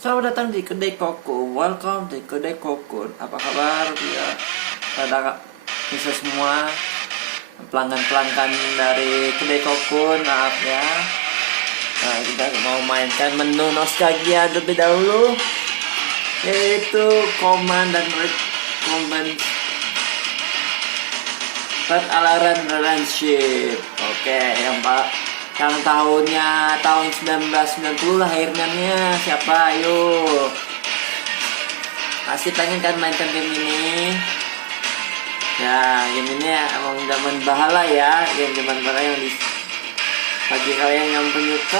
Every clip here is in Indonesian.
Selamat datang di Kedai Kokun. Welcome di Kedai Kokun. Apa kabar ya? Pada bisa semua pelanggan-pelanggan dari Kedai Kokun, maaf ya. Nah, kita mau mainkan menu nostalgia terlebih dahulu, yaitu command dan command Red Alert Relationship. Oke, yang tahunnya tahun 1990 lahirnya siapa? Ayo, pasti pengen kan mainkan game ini. Ya, game ini emang zaman bahala ya, game zaman bahala yang bagi kalian yang penyuka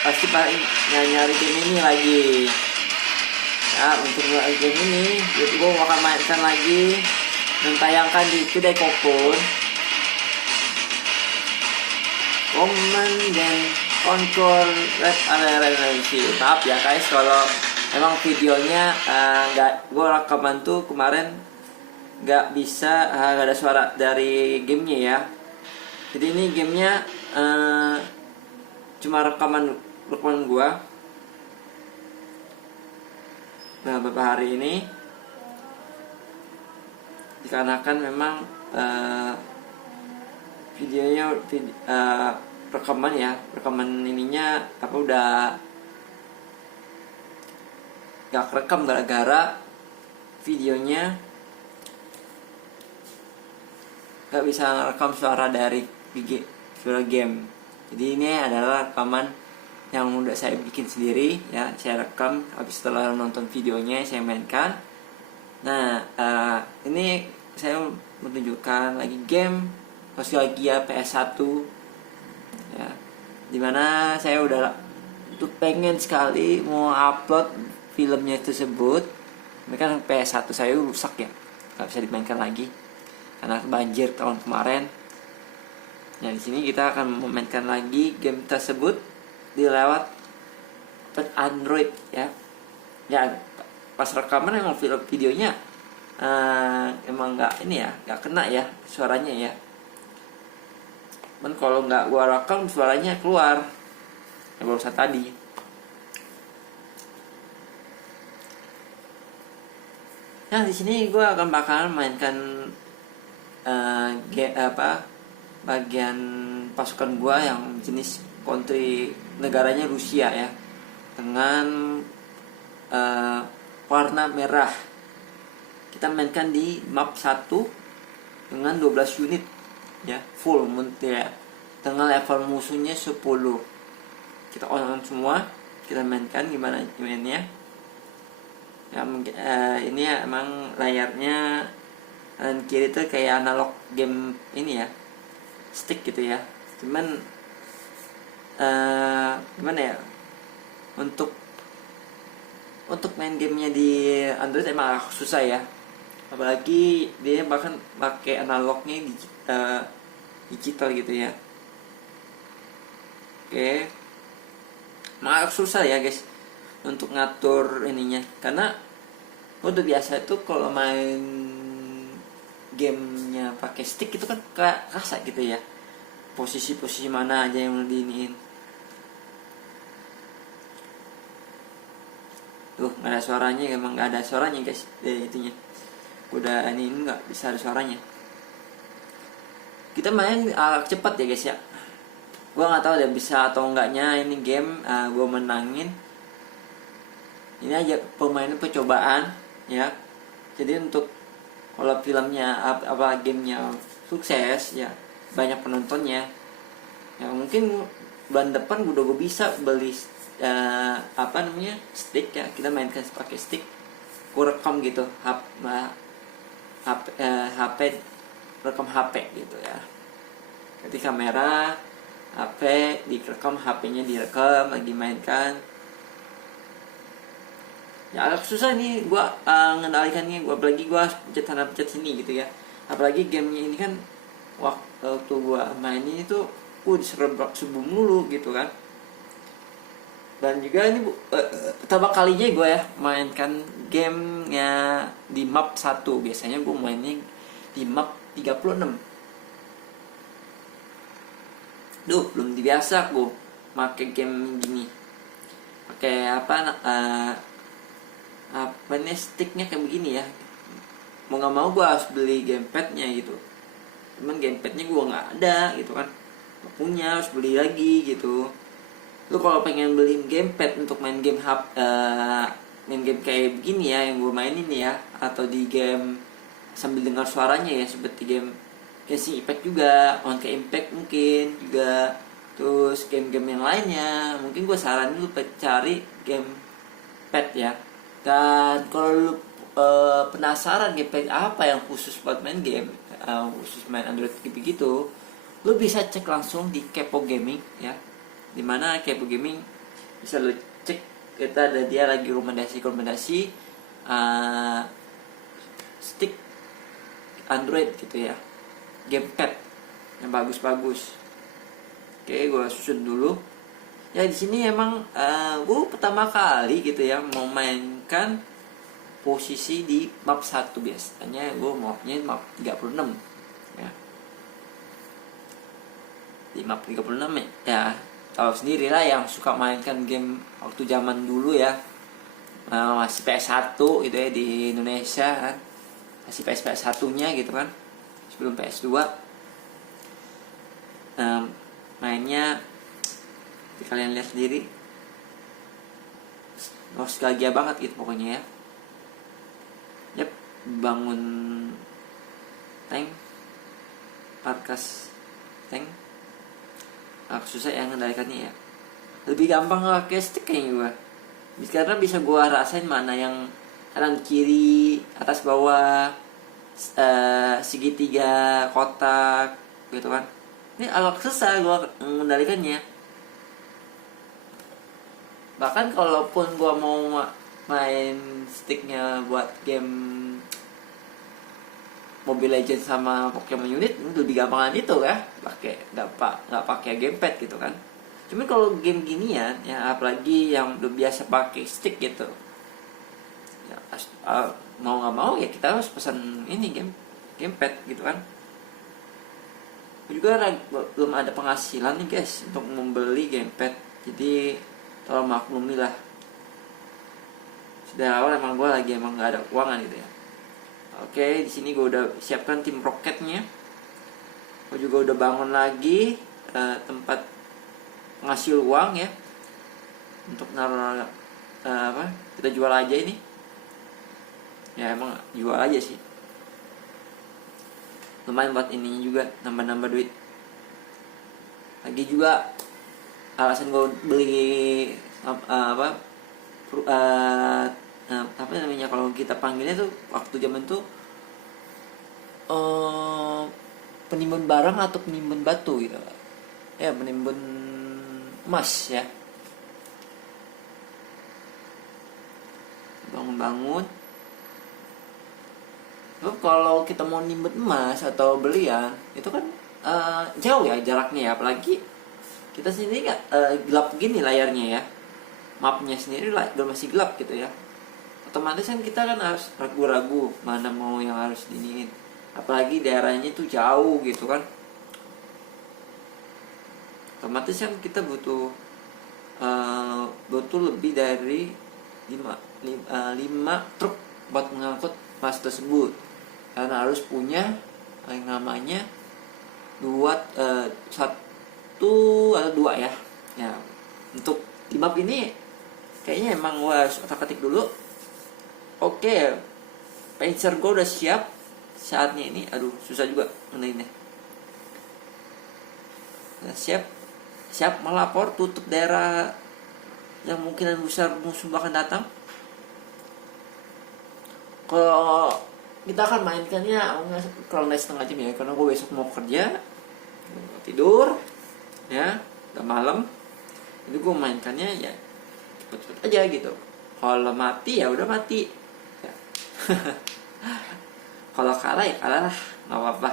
pasti nyari game ini lagi. Ya, untuk game ini gue akan mainkan lagi dan tayangkan di Kedai Kokun. Command dan Control Red Alert Relationship. Maaf ya guys kalau emang videonya gue rekaman tuh kemarin nggak bisa, nggak ada suara dari gamenya ya. Jadi ini gamenya cuma rekaman gue. Nah, beberapa hari ini dikarenakan memang videonya rekaman ininya udah gak rekam gara-gara videonya gak bisa rekam suara dari suara game. Jadi ini adalah rekaman yang udah saya bikin sendiri ya, saya rekam habis setelah nonton videonya saya mainkan. Nah, ini saya menunjukkan lagi game nostalgia PS1 ya, dimana saya udah tuh pengen sekali mau upload filmnya tersebut. Ini kan PS1 saya rusak ya, nggak bisa dimainkan lagi karena banjir tahun kemarin. Nah, di sini kita akan memainkan lagi game tersebut di lewat Android ya. Ya, pas rekaman emang videonya emang nggak kena ya suaranya ya. Men kalau nggak gua rekam suaranya keluar yang barusan tadi. Nah, di sini gua akan bakalan mainkan bagian pasukan gua yang jenis country, negaranya Rusia ya, dengan warna merah. Kita mainkan di map 1 dengan 12 unit ya, full ya, dengan level musuhnya 10. Kita on semua, kita mainkan gimana mainnya ya. Ini ya, emang layarnya kanan kiri tuh kayak analog game ini ya, stick gitu ya. Cuman gimana ya, untuk main gamenya di Android emang susah ya, apalagi dia bahkan pakai analognya digital gitu ya. Oke, maaf susah ya guys untuk ngatur ininya, karena udah biasa itu kalau main gamenya pakai stick itu kan kerasa gitu ya, posisi mana aja yang diiniin. Tuh nggak ada suaranya, emang nggak ada suaranya guys, itunya udah ini nggak bisa ada suaranya. Kita main cepat ya guys ya. Gua nggak tahu deh bisa atau enggaknya ini game gua menangin. Ini aja permainan percobaan ya. Jadi untuk kalau filmnya gamenya sukses ya, banyak penontonnya ya, mungkin bulan depan gue bisa beli stick ya. Kita mainkan pakai stick, gue rekam gitu HP rekam HP gitu ya. Jadi kamera HP direkam, HP-nya direkam lagi mainkan ya. Agak susah nih gue ngendalikannya, apalagi gue pencet sini gitu ya. Apalagi gamenya ini kan waktu gue main ini tuh diserbu mulu gitu kan. Dan juga ini pertama kalinya gue ya mainkan gamenya di map 1. Biasanya gue mainnya di map 36. Duh, belum biasa gue make game gini. pakai apa nih, sticknya kayak begini ya. Mau nggak mau gue harus beli gamepadnya gitu. Cuman gamepadnya gue nggak ada gitu kan, gak punya, harus beli lagi gitu. Lu kalau pengen beli gamepad untuk main game main game kayak begini ya yang gue mainin ya, atau di game sambil dengar suaranya ya, seperti game Genshin Impact juga, Honkai Impact mungkin juga, terus game-game yang lainnya, mungkin gue saranin lu cari game pad ya. Dan kalau lu penasaran gamepad apa yang khusus buat main game, khusus main Android gitu, lu bisa cek langsung di Kepo Gaming ya. Dimana Kepo Gaming bisa lu cek, kita ada dia lagi rekomendasi stick Android gitu ya, gamepad yang bagus-bagus. Oke, gue susun dulu. Ya di sini emang gue pertama kali gitu ya mau mainkan posisi di map 1. Biasanya gue mapnya map 36 ya. Di map 36 ya, tahu sendiri lah yang suka mainkan game waktu zaman dulu ya, masih PS1 gitu ya di Indonesia kan, masih PS1 nya gitu kan, sebelum PS2. Mainnya kalian lihat sendiri, nostalgia banget gitu pokoknya ya. Yep, bangun tank, markas tank, susah ya ngendalikannya ya. Lebih gampang pakai stick kayaknya gue, karena bisa gue rasain mana yang kanan kiri, atas bawah, segitiga, kotak gitu kan. Ini agak susah gue mengendalikannya. Bahkan kalaupun gue mau main sticknya buat game Mobile Legends sama Pokemon Unit, lebih gampangan itu ya, nggak pakai gamepad gitu kan. Cuman kalau game ginian ya, apalagi yang udah biasa pakai stick gitu ya, mau nggak mau ya kita harus pesan ini gamepad gitu kan. Juga belum ada penghasilan nih guys untuk membeli gamepad, jadi tolong maklumi lah. Dari awal emang gue lagi emang nggak ada keuangan gitu ya. Oke, di sini gue udah siapkan tim roketnya. Gue juga udah bangun lagi tempat penghasil uang ya, untuk naruh kita jual aja ini. Ya emang jual aja sih, lumayan buat ininya juga, nambah-nambah duit. Lagi juga alasan gue beli apa namanya kalau kita panggilnya tuh waktu zaman tuh penimbun barang atau penimbun batu gitu ya, penimbun emas ya. Bangun-bangun. Lalu kalau kita mau nimbun emas atau belian itu kan jauh ya jaraknya ya, apalagi kita sendiri gelap gini layarnya ya, mapnya sendiri udah masih gelap gitu ya. Otomatis kan kita kan harus ragu-ragu mana mau yang harus diniin, apalagi daerahnya itu jauh gitu kan. Otomatis kan kita butuh lebih dari 5 truk buat mengangkut emas tersebut, karena harus punya yang namanya satu atau dua ya. Untuk di map ini kayaknya emang gue harus otak-atik dulu. Oke, Pacer gue udah siap saatnya ini. Aduh susah juga ngenainnya. Udah siap melapor, tutup daerah yang kemungkinan besar musuh bakal datang. Kalau kita akan mainkannya kalau naik setengah jam ya, karena gue besok mau kerja, tidur ya, udah malam. Jadi gue mainkannya ya cepet-cepet aja gitu. Kalau mati ya udah mati ya. Kalau kalah ya kalah lah, nggak apa-apa.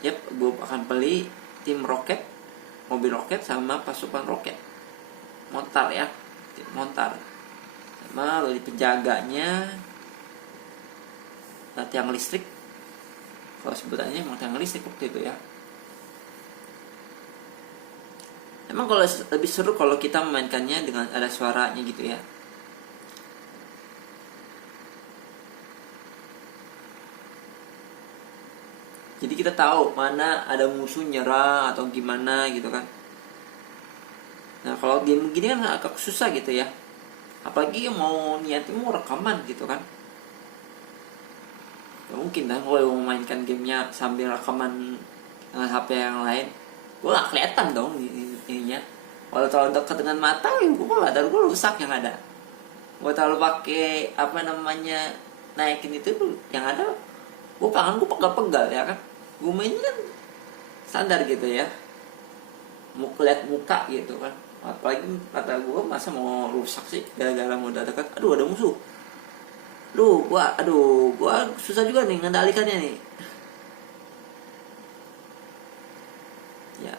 Yap, gue akan beli tim roket, mobil roket sama pasukan roket, montar ya, montar sama beli penjaganya, tiang listrik. Kalau sebutannya emang tiang listrik waktu itu ya. Emang kalau lebih seru kalau kita memainkannya dengan ada suaranya gitu ya. Jadi kita tahu mana ada musuh nyerang atau gimana gitu kan. Nah kalau game gini kan agak susah gitu ya. Apalagi mau niatnya mau rekaman gitu kan. Gak mungkin kan kalau mau mainkan gamenya sambil rekaman dengan HP yang lain. Gue gak kelihatan dong ininya. Kalau terlalu dekat dengan mata, gue lah dan gue rusak yang ada. Gue terlalu pakai apa namanya naikin itu yang ada, gue tangan gue pegal-pegal ya kan. Gue mainnya kan standar gitu ya, mau lihat muka gitu kan. Apalagi kata gue masa mau rusak sih gara-gara mau dekat. Aduh ada musuh. Gua susah juga nih ngendalikannya nih. Ya,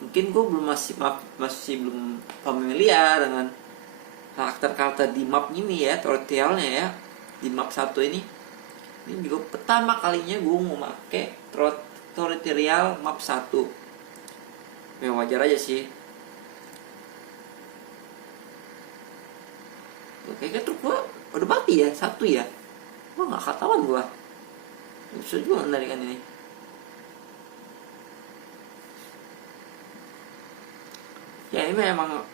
mungkin gue belum masih belum familiar dengan karakter-karakter di map ini ya, tutorialnya ya. Di map 1 ini juga pertama kalinya gue mau pakai tutorial map 1. Ya wajar aja sih. Kayaknya truk gue udah mati ya, 1 ya. Gue gak ketahuan gue. Susah juga ngendalikan ini. Ya ini memang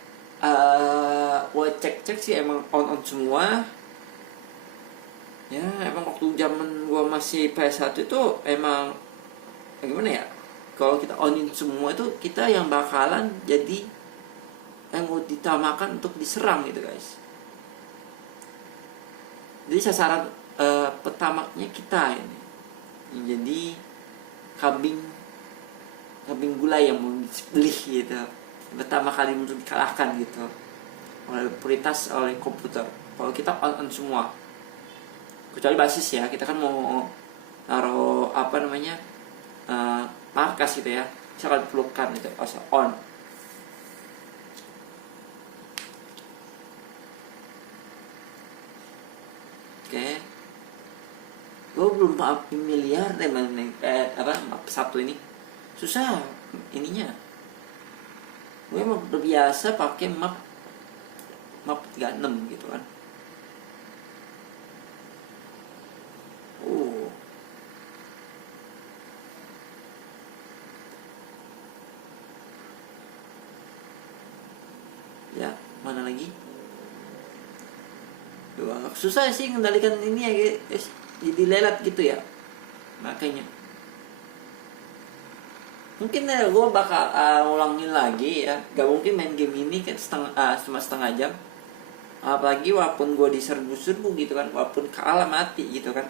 gue cek sih emang on semua. Ya emang waktu zaman gue masih PS1 itu emang gimana ya, kalau kita onin semua itu kita yang bakalan jadi yang ditamakan untuk diserang gitu guys. Jadi sasaran pertamanya kita ini jadi kambing gulai yang mau disembelih gitu, pertama kali untuk dikalahkan gitu oleh prioritas oleh komputer. Kalau kita on semua kecuali basis ya, kita kan mau naruh apa namanya markas gitu ya, misalkan pelukan itu on. Oke, gue belum familiar deh map 1 ini susah ininya. Gue emang terbiasa pakai map 36 gitu kan. Ya mana lagi. Susah sih mengendalikan ini ya guys, jadi lelet gitu ya. Makanya mungkin ya gue bakal ulangin lagi ya. Gak mungkin main game ini kan cuma setengah jam. Apalagi walaupun gue diserbu-serbu gitu kan, walaupun kalah mati gitu kan.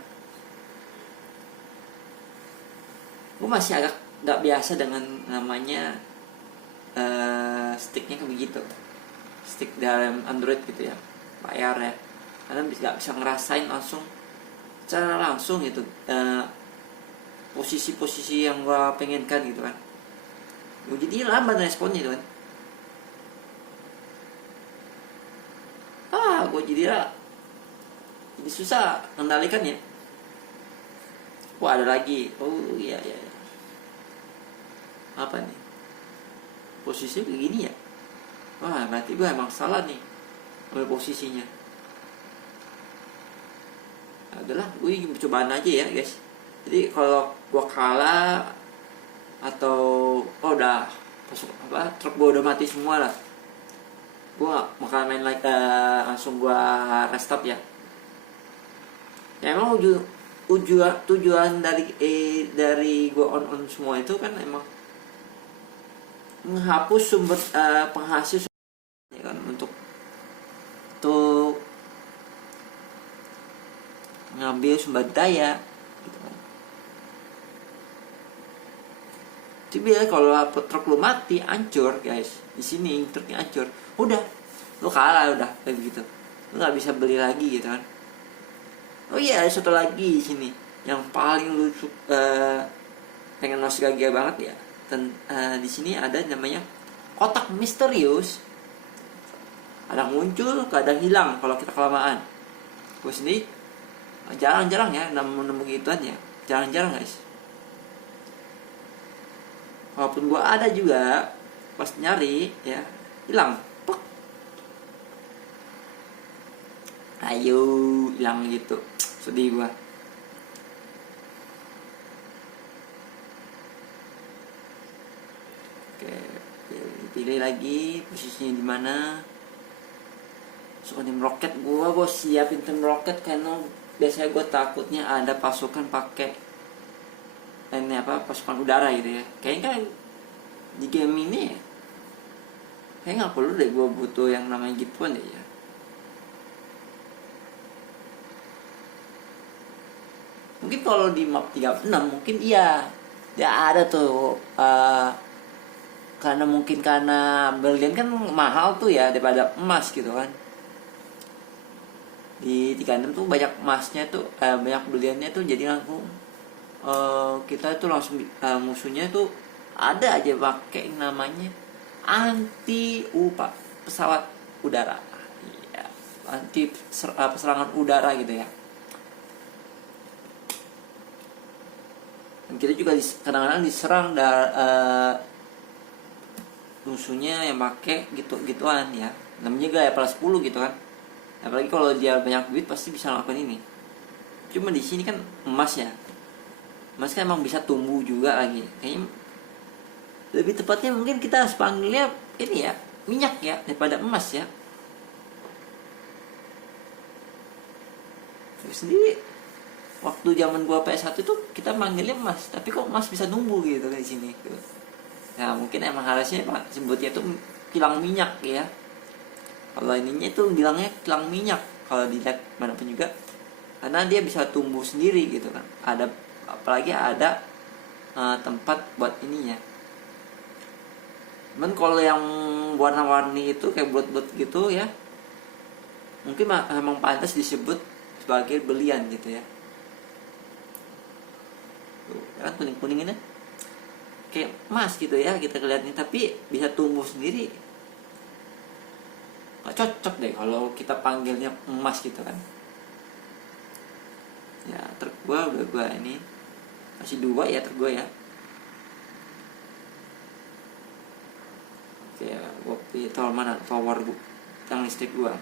Gue masih agak gak biasa dengan namanya sticknya kayak begitu. Stick dalam Android gitu ya, layar ya. Karena gak bisa ngerasain secara langsung gitu posisi-posisi yang gue pengenkan gitu kan. Jadi lambat responnya gitu kan. Gue jadi susah mengendalikan ya. Wah ada lagi. Oh iya. Apa nih? Posisinya begini ya. Wah berarti gue emang salah nih ambil posisinya. Adalah gue cobaan aja ya guys. Jadi kalau gue kalah atau udah truk gue udah mati semua lah, gue gak bakal main lagi, langsung gue restart ya. Ya emang tujuan dari gue on semua itu kan emang menghapus sumber penghasil ya kan, untuk ngambil sumber daya gitu kan. Tapi ya kalau truk lu mati hancur guys, di sini truknya hancur, udah lu kalah udah kayak begitu, lu nggak bisa beli lagi gitu kan. Oh iya ada satu lagi di sini yang paling lu pengen nostalgia banget ya. Di sini ada namanya kotak misterius, kadang muncul kadang hilang kalau kita kelamaan. Gue sendiri jarang-jarang ya nemu gituan ya, jarang-jarang guys. Walaupun gue ada juga pas nyari ya hilang, pek, ayo hilang gitu, sedih gua. Oke, pilih lagi posisinya di mana. Suka tim roket, gue siapin tim roket karena biasanya gue takutnya ada pasukan pakai ini apa, pasukan udara gitu ya. Kayaknya di game ini kayak nggak perlu deh gue butuh yang namanya gituan deh ya. Mungkin kalau di map 36 mungkin iya ya ada tuh, karena mungkin karena berlian kan mahal tuh ya daripada emas gitu kan. Di 36 tuh banyak emasnya tuh, banyak beliannya tuh, jadi langsung kita tuh langsung musuhnya tuh ada aja pakai namanya anti pesawat udara ya, anti serangan udara gitu ya. Dan kita juga kadang-kadang diserang dari musuhnya yang pakai gitu-gituan ya, namanya gaya plus 10 gitu kan. Apalagi kalau dia banyak duit pasti bisa ngelakuin ini. Cuma di sini kan emas ya, emas kan emang bisa tumbuh juga lagi. Kayaknya lebih tepatnya mungkin kita harus panggilnya ini ya, minyak ya, daripada emas ya. Sendiri waktu zaman gua PS1 tuh kita manggilnya emas, tapi kok emas bisa tumbuh gitu di sini. Nah mungkin emang harusnya Pak sebutnya tuh kilang minyak ya. Kalau ininya itu bilangnya kilang minyak kalau dilihat manapun juga, karena dia bisa tumbuh sendiri gitu kan. Ada apalagi ada tempat buat ininya. Cuman kalau yang warna-warni itu kayak bulat-bulat gitu ya, mungkin memang pantas disebut sebagai belian gitu ya. Tuh, kan kuning-kuning ini kayak emas gitu ya kita lihatnya, tapi bisa tumbuh sendiri. Gak cocok deh kalau kita panggilnya emas gitu kan ya. Truk gua udah gua ini masih 2 ya, truk gua ya. Oke, gua pilih tol mana, tower gua, tiang listrik gua.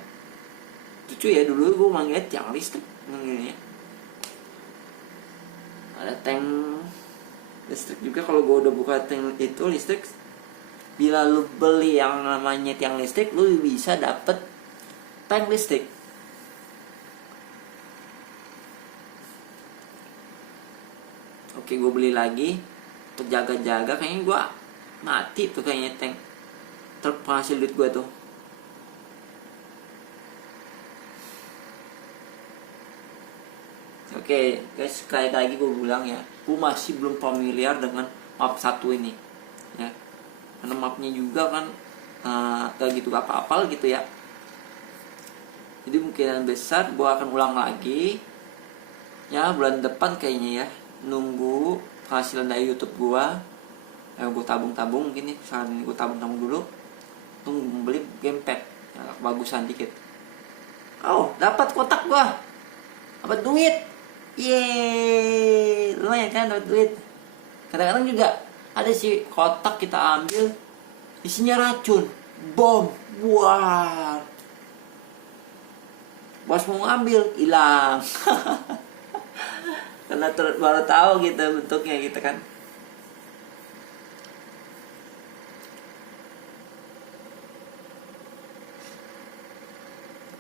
Lucu ya, dulu gua manggilnya tiang listrik manggilnya. Ada tank listrik juga. Kalau gua udah buka tank itu listrik, bila lu beli yang namanya tiang listrik, lu bisa dapet tank listrik. Oke, gue beli lagi untuk jaga-jaga. Kayaknya gue mati tuh kayaknya tank truk penghasil duit gue tuh. Oke guys, sekali lagi gue bilang ya, gue masih belum familiar dengan map 1 ini ya, karena mapnya juga kan gak gitu apa-apa gitu ya. Jadi kemungkinan besar gue akan ulang lagi ya bulan depan kayaknya ya, nunggu penghasilan dari YouTube gue. Gue tabung-tabung mungkin nih, saat ini gue tabung-tabung dulu untuk membeli gamepad ya, bagusan dikit. Oh, dapat kotak gue, dapat duit, yeay, lumayan kan dapat duit. Kadang-kadang juga ada sih kotak kita ambil, isinya racun, bom, buar. Bos mau ngambil, hilang. Karena baru tahu gitu bentuknya gitu kan.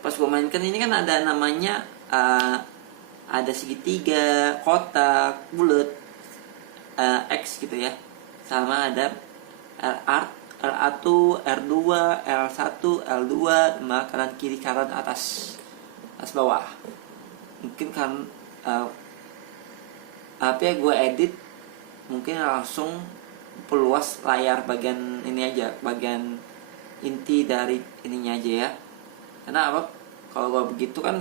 Pas gue mainkan ini kan ada namanya ada segitiga, kotak, bulat, X gitu ya. Sama ada R1, R2, L1, L2, sama kanan kiri, kanan atas bawah. Mungkin kan apa ya, gue edit mungkin langsung peluas layar bagian ini aja, bagian inti dari ininya aja ya. Karena apa, kalau gue begitu kan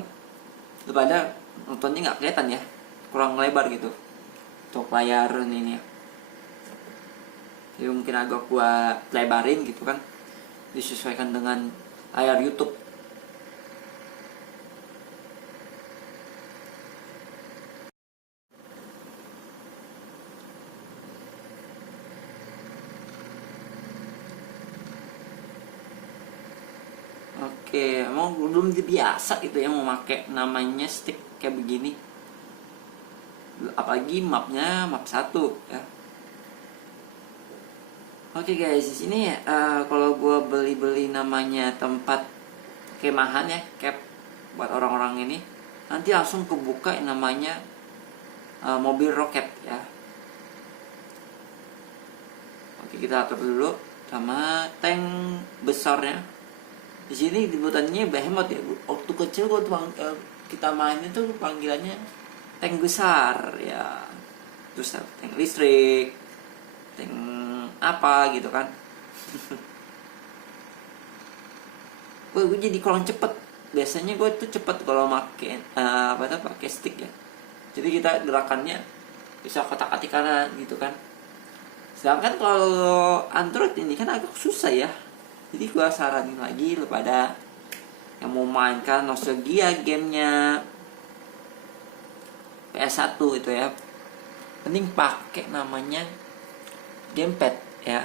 daripada nontonnya nggak kelihatan ya, kurang lebar gitu untuk layar ini ya. Jadi mungkin agak gue lebarin gitu kan, disesuaikan dengan layar YouTube. Oke, emang belum biasa gitu ya mau pakai namanya stick kayak begini. Apalagi mapnya map satu ya. Oke guys, di sini kalau gue beli namanya tempat kemahan ya, camp buat orang-orang ini, nanti langsung kebuka yang namanya mobil roket ya. Oke, kita atur dulu sama tank besarnya. Di sini dibuatannya behemoth ya. Waktu kecil gue tuh kita main itu panggilannya tank besar ya. Terus tank listrik, tank apa gitu kan. gue jadi kurang cepet. Biasanya gue tuh cepet kalau pakai pakai stick ya. Jadi kita gerakannya bisa kotak-atik kanan gitu kan. Sedangkan kalau Android ini kan agak susah ya. Jadi gue saranin lagi kepada yang mau mainkan nostalgia gamenya PS1 itu ya, mending pakai namanya gamepad ya.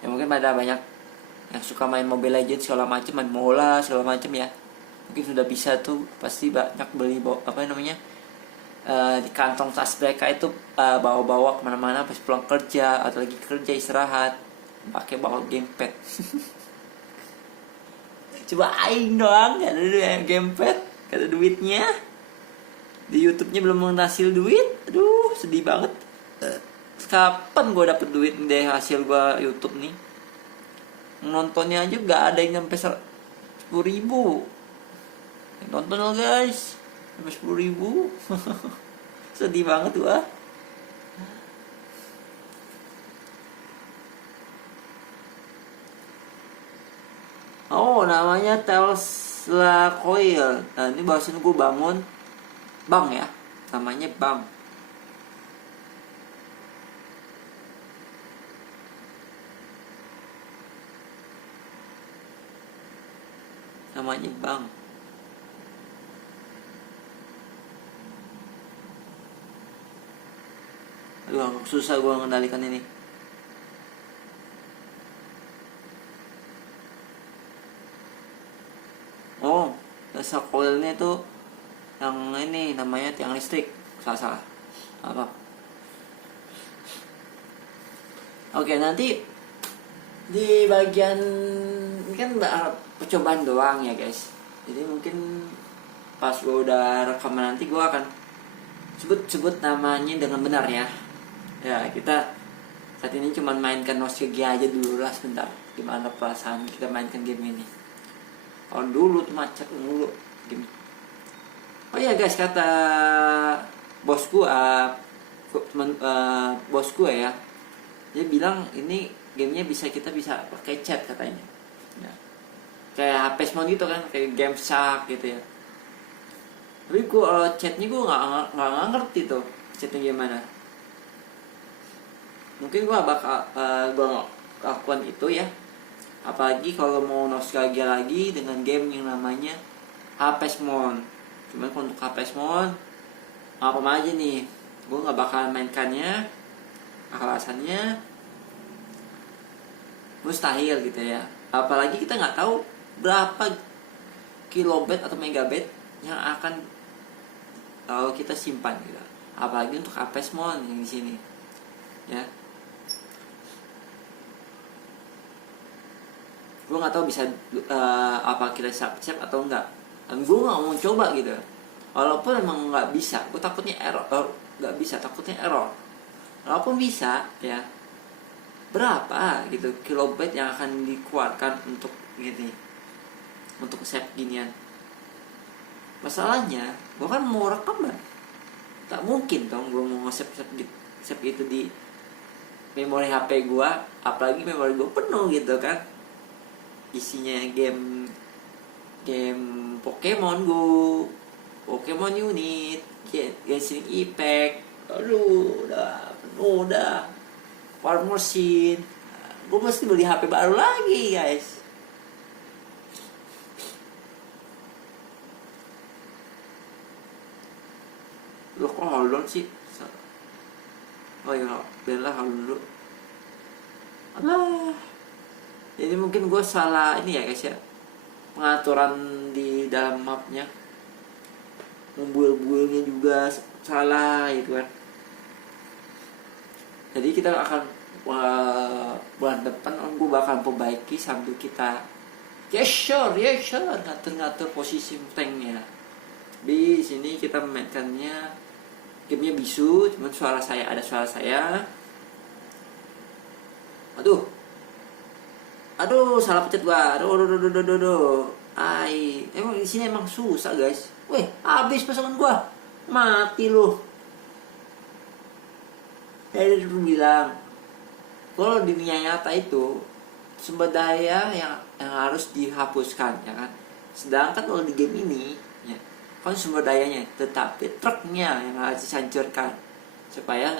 Ya mungkin pada banyak yang suka main Mobile Legends segala macam, main bola segala macam ya, mungkin sudah bisa tuh pasti banyak beli di kantong tas mereka itu bawa-bawa kemana-mana pas pulang kerja atau lagi kerja istirahat, pakai bawa gamepad. Coba aing doang gak ada gamepad, gak ada duitnya, di YouTube-nya belum menghasil duit. Aduh sedih banget. Kapan gue dapet duit deh hasil gue YouTube nih? Nontonnya aja gak ada yang sampai 10.000. Nonton lo guys sampai 10.000. Sedih banget gua. Oh namanya Tesla Coil. Nah ini barusan gue bangun bank ya, namanya bank. Namanya bank. Aduh susah gue mengendalikan ini. Oh Tesla Coilnya itu yang ini namanya tiang listrik. Salah apa. Oke nanti di bagian ini kan percobaan doang ya guys. Jadi mungkin pas gue udah rekaman nanti gue akan sebut namanya dengan benar ya. Ya kita saat ini cuma mainkan nostalgia aja dulu lah sebentar. Gimana perasaan kita mainkan game ini. Kalau dulu tuh macet mulu game. Oh ya guys, kata bosku bosku ya, dia bilang ini gamenya kita bisa pakai chat katanya ya. Kayak HP Smart gitu kan, kayak Game Shark gitu ya. Tapi gue chatnya gue nggak ngerti tuh chatnya gimana. Mungkin gue bakal gue lakukan itu ya. Apalagi kalau mau nostalgia lagi dengan game yang namanya HP Smart. Cuman untuk HP Smart apa aja nih, gue nggak bakal mainkannya. Alasannya mustahil gitu ya. Apalagi kita nggak tahu berapa kilobit atau megabit yang akan kalau kita simpan gitu. Apalagi untuk HP Smart yang di sini ya. Gue nggak tahu bisa apa kita save atau enggak. Dan gue nggak mau coba gitu. Walaupun emang nggak bisa, gue takutnya error. Nggak bisa, takutnya error. Walaupun bisa ya, berapa gitu kilobit yang akan dikeluarkan untuk gini, untuk save ginian. Masalahnya gue kan mau rekaman, tak mungkin dong gue mau save itu di memori HP gue, apalagi memori gue penuh gitu kan, isinya game Pokemon Go, Pokemon Unit, Genshin Impact. Aduh udah penuh udah. War Machine. Gue mesti beli HP baru lagi guys. Loh kok hold sih? Oh ya biarlah hold dulu. Alah. Ini ini mungkin gue salah ini ya guys ya, pengaturan di dalam mapnya, membuil-builnya juga salah gitu kan. Jadi kita akan bulan depan gue bakal perbaiki sambil kita yes sure ngatur posisi tanknya. Di sini kita memainkannya gamenya bisu, cuman ada suara saya. Aduh salah pencet gua. Aduh. Emang di sini emang susah guys. Weh, habis pasukan gua. Mati lu. Dari dulu bilang, kalau di dunia nyata itu sumber daya yang harus dihapuskan, ya kan. Sedangkan kalau di game ini, ya, kan sumber dayanya, tetapi truknya yang harus dihancurkan supaya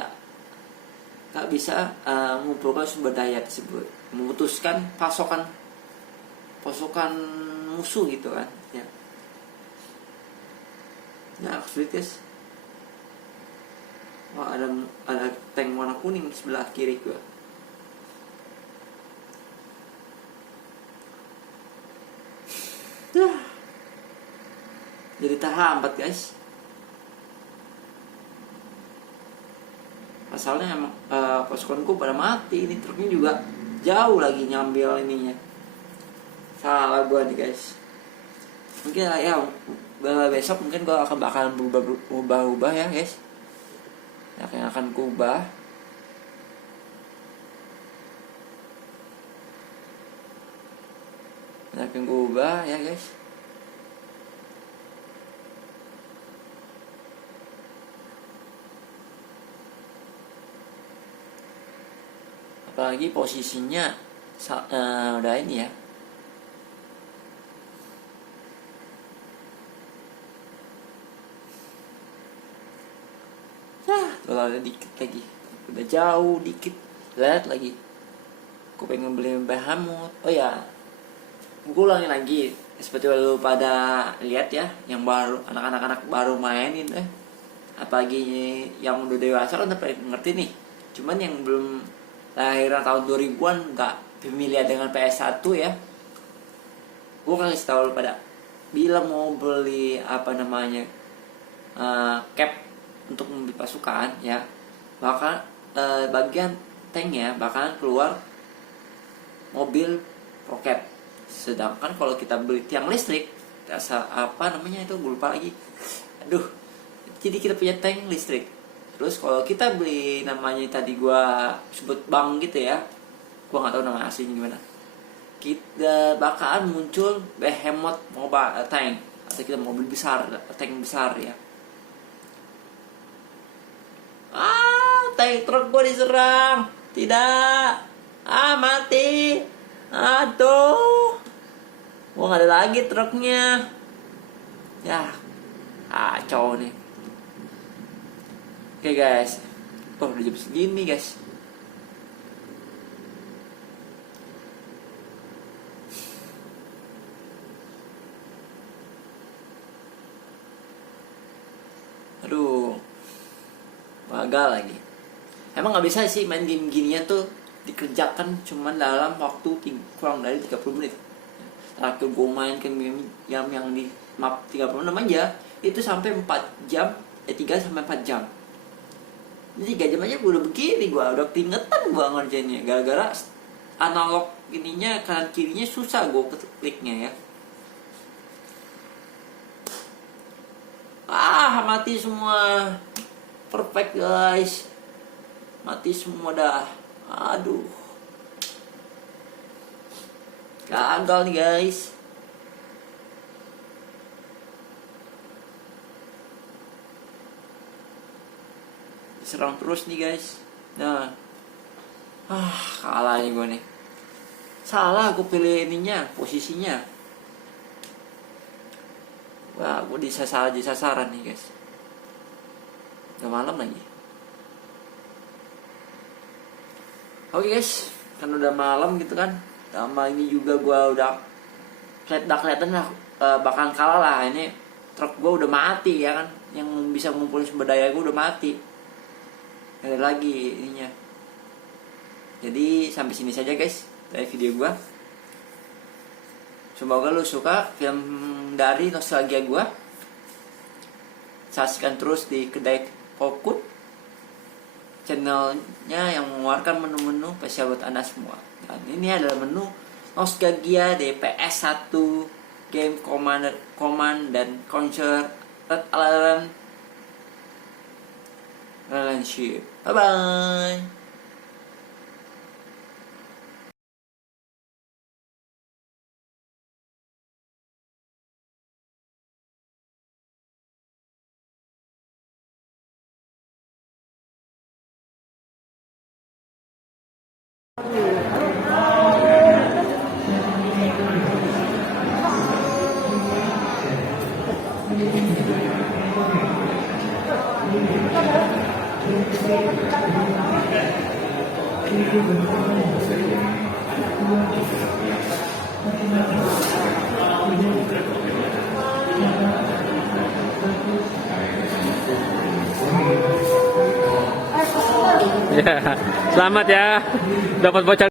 nggak bisa mengumpulkan sumber daya tersebut, memutuskan pasukan musuh gitu kan, ya. Nah, sulit guys. Wah, ada tank warna kuning di sebelah kiri gua. Jadi terhambat guys. Asalnya emang pasukanku pada mati. Ini truknya juga jauh lagi nyambil ininya. Salah gua nih guys. Mungkin ya besok mungkin gua bakalan berubah ya guys. Yang akan kubah. Yang kubah ya guys. Apalagi posisinya udah ini ya. Kalau dikit lagi, udah jauh dikit, lihat lagi. Aku pengen beli Bahamut. Oh ya, gue ulangin lagi. Seperti lu pada lihat ya, yang baru anak-anak baru mainin apalagi yang udah dewasa kan udah ngerti nih. Cuman yang belum lahiran tahun 2000-an nggak familiar dengan PS1 ya. Gue kasih tahu pada bila mau beli cap untuk membeli pasukan ya, bakal bagian tanknya bakalan keluar mobil roket. Sedangkan kalau kita beli tiang listrik, gue lupa lagi. Jadi kita punya tank listrik. Terus kalau kita beli namanya tadi gua sebut bank gitu ya, gua nggak tahu nama aslinya gimana. Kita bakalan muncul Behemoth mobile tank, atau kita mobil besar, tank besar ya. Tank truk gue diserang. Tidak. Mati. Aduh. Gue gak ada lagi truknya. Ya, kacau nih. Oke guys. Udah jam segini guys. Aduh. Gagal lagi. Emang gak bisa sih main game ginian tuh dikerjakan cuman dalam waktu kurang dari 30 menit. Terakhir gue main game yang di map 36 aja itu sampai 4 jam, 3 sampai 4 jam. Jadi 3 jam aja gue udah begini, gue udah keringetan gue ngerjainnya. Gara-gara analog ininya kanan kirinya susah gue kliknya ya. Mati semua. Perfect guys. Mati semua dah. Aduh. Gagal nih guys. Diserang terus nih guys. Nah. Kalah nih gue nih. Salah gue pilih ininya, posisinya. Wah, gue di sasaran nih guys. Udah malam lagi. Oke guys, kan udah malam gitu kan. Tambah ini juga gue udah kelihatan lah bakalan kalah lah. Ini truk gue udah mati ya kan. Yang bisa ngumpulin sumber daya gue udah mati. Gak ada lagi ininya. Jadi sampai sini saja guys dari video gue. Semoga lu suka film dari nostalgia gua. Saksikan terus di Kedai Kokut, channelnya yang mengeluarkan menu-menu spesial buat Anda semua. Dan ini adalah menu nostalgia di PS1, game Command dan Conquer Red Alert Relationship. Bye bye. Ya, selamat ya, dapat voucher.